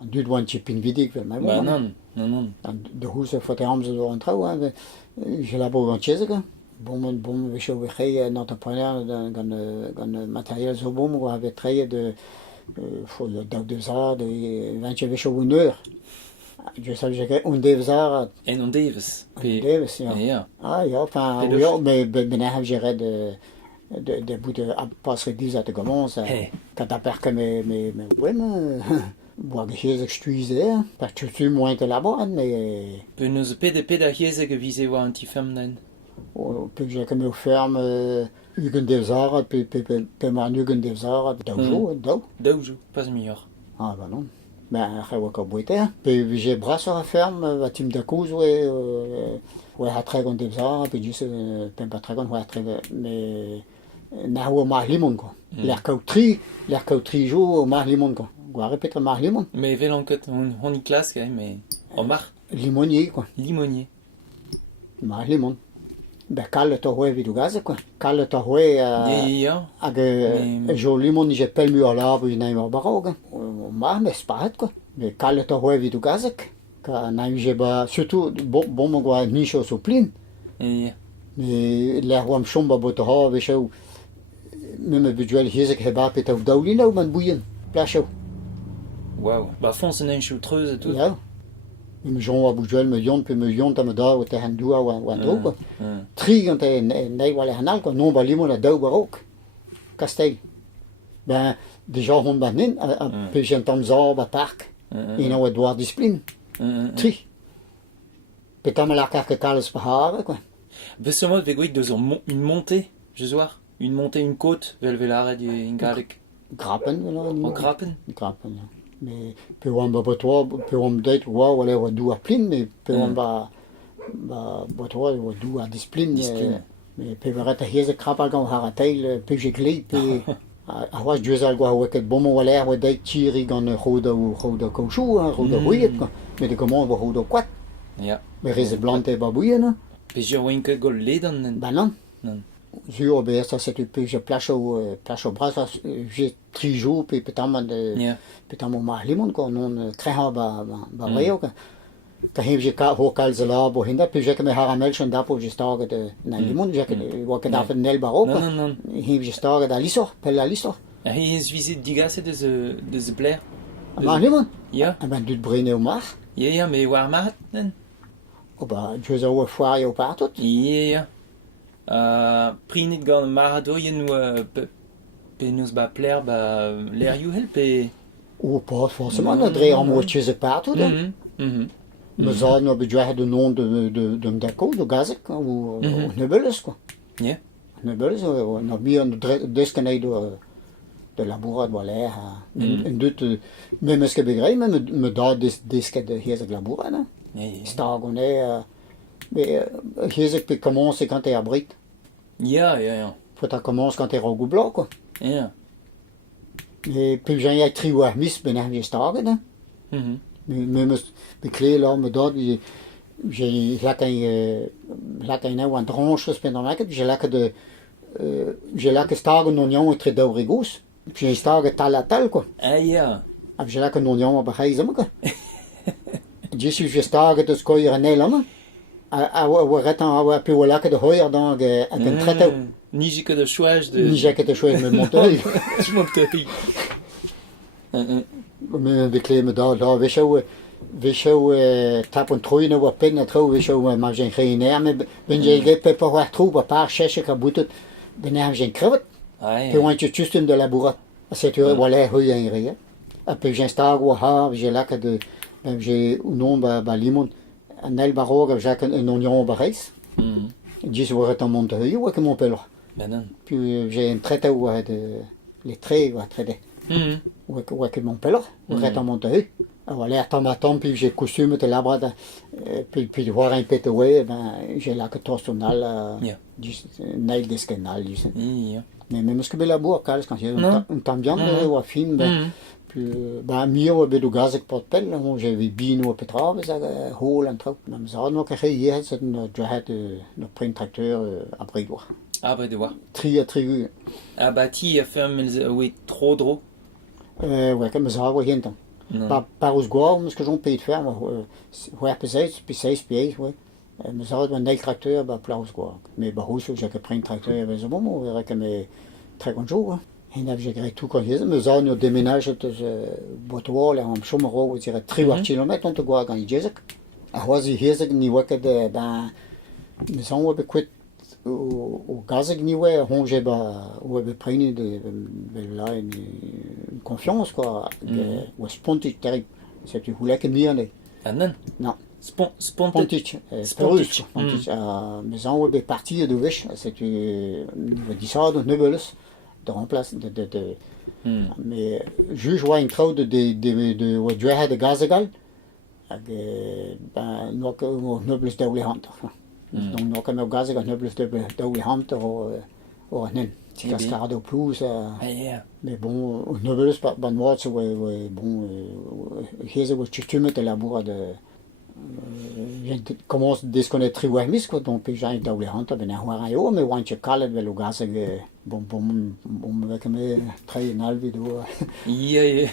Du doigt un chip invidique, mais Bah bon. non. De huset voor de Amsterdam door een trouw. Je laat ook een chizeke. Bomen, we show weer naar de panel, dan materiaal zo bomen, we hebben twee voor de dag de zaad, want je we show een uur. Je zou zeggen, een deel zaad. En on Davis. Een Davis, ja. Ja. Ah ja, enfin, ja, ben heb je de boete pas redis à te commencer. Quand t'as peur que mais ouais, mais boire des choses que je tuisais, parce que tu moins que là-bas, mais Pe neus ped a hieze gevize war an tifem den. puis j'ai comme au ferme Hugen Devzara, puis man Hugen Devzara, d'au. Daoujou, pas meilleur. Ah bah non. Ben, je vois qu'au boité. Puis j'ai bras sur la ferme, la team de cause, ouais, à très grande Devzara, puis juste, pas très grande, ouais, très, mais, na hoe maar limon ko. L'air tri jo maar limon ko. Gwa répéter maar limon. Mais vel anket on y classe quand même, mais en mar Limonier quoi. limonier. Maar limon. Ben kal to hoe vidu gaz quoi. Kal to hoe Ja. ag jo limon je pel mu ala bu na ma barog. Maar mais pas quoi. Mais kal to hoe vidu gaz ka na je ba surtout bon mo gwa ni cho so plin. Ja. Mais l'air wam chomba boto ha we show même visuel hizek heba pet au daulino man buien. Plasho. Wow. Bah fonce en choutreuse et tout. Ja. Me Jean a bougel me yon pe me yon tam da o te handua wa do. Tri ont nei wala hanal ko non ba limo la do barok. Kastei. Ben déjà hon banin pe gent tam za ba park. In o Edward discipline. Tri. Pe tam la carte tales behare quoi. Bessemot vegoit de une montée, je vois. Une montée, une côte, velvelar et in garek. Grappen En grappen. Grappen. Ja. Mais pe wan ba botwa pe wan date wa wala wa du a plin mais pe wan ba botwa wa du a discipline. Mais pe verata hieze krapal gan haratel pe je glei pe a was juzal gwa weket bomo wala wa date tiri gan roda kousou roda ruiet quoi. Mais de comment wa roda kwat. Ja. Mais reze blante ba buien. Pe je winket gol ledan. Bah non. Non. Sur ben ça c'est puis je plache au bras j'ai trijou puis peut-être Ja. peut-être mon mari mon qu'on on crée ba rayo ka heb je ka hokal zela bo hinda puis je que me haramel schon da pour je stag de na limon je que wa que da nel barok Non. heb je stag da liso pel la liso Ja, hij is visite digase de ze blair. ma limon Ja. ben du brene au mar Ja, mais war mat den. oh bah je za au foire au partout Ja. Prinit gant maradoien pe neus ba plair ba l'air you help e. ou pas forcément on dre en moitié ze partout me za no bejoe de nom de d'accord de gazek ou nebeles quoi. Ja. Nebels, no bi on deskenei de laboura de voilà. En dut même ce que begrei même me da deske de hier de laboura na. Ja. Stagone mais hier que commence quand t'es abrit. Ja. Faut ta commence quand t'es rogu blanc quoi. Ja. Et puis j'ai eu triwa mis ben j'ai stagone. Même clé là me da j'ai laten nou aan dronches pendant la j'ai là que stagen oignon très d'origos puis j'ai stagen tal quoi Ja. j'ai là que oignon ba haizem quoi j'ai stagen de skoyer nelam a retan a puis voilà que de hoyer dans un traité Ni j'ai que de chouage de. ni j'ai que de choix me monter Je monte. me de clé me da we show tap een trooi nou wat pen het we show maar zijn geen naam ben je get pas wat troep een paar chèches ka boet de naam zijn crevet puis on tu juste de la bourre c'est tu voilà hoe je en rien puis j'installe ou ha j'ai là que de j'ai non ba limon un el barog j'ai un oignon ba reis dis où est en monte ou que mon pelo puis j'ai un traité ou de les traits ou traité ou que mon pelo ou est en monte voilà, attends, puis j'ai costume de la brade, puis voir un peu ouais, ben j'ai là que torsonal, nail descanal, mais même ce que la boue, quand j'ai un temps bien ou un film, puis ben mieux au bédou gaz que porte pelle, j'ai vu bien ou pétrole, mais ça hole un truc, même ça, non que hier c'est notre print tracteur après doigt. Après doigt. Tri. Ah bah ti a fait oui trop drôle. Ouais, comme ça, ouais, hinten. Par hos gwar, parce que j'en paye de faire, ouais, peut-être, puis 6 pieds, ouais. Mais ça va être un tracteur, bah, plat hos gwar. Mais bah, hos, j'ai que pris un tracteur, bah, c'est bon, on verra que mes très bons jours, hein. Et là, j'ai gré tout quand j'ai, mais ça, on a déménagé, botoir, là, en chômero, on dirait 3 kilomètres, on te gwar, quand il disait. Ah, ouais, c'est hier, c'est que ni wakke de, ben, mais ça, on va quitter. O gazeg ni ouais, on j'ai bah, on va prendre de là une confiance quoi, ou sponti terrible. C'est tu voulais que mieux aller. Ah non. Non. Spontic. Spontic. Spontic. Mais ça on va partir de wish, c'est tu va dire ça de nebulus de remplace de mais juge ouais une crowd de ouais du de gazegal. Ben nog nebulus de we hand. Donc, nog kan ook gazen gaan hebben de we hand or nen. C'est cascade plus. Mais bon, ne veut pas ban moi c'est bon hier c'est tu me te labour de je commence à déconnaître très ouais mis quoi donc j'ai de we hand ben avoir yo mais want je caler le gaz bon avec mes très nal vidéo. Yeah.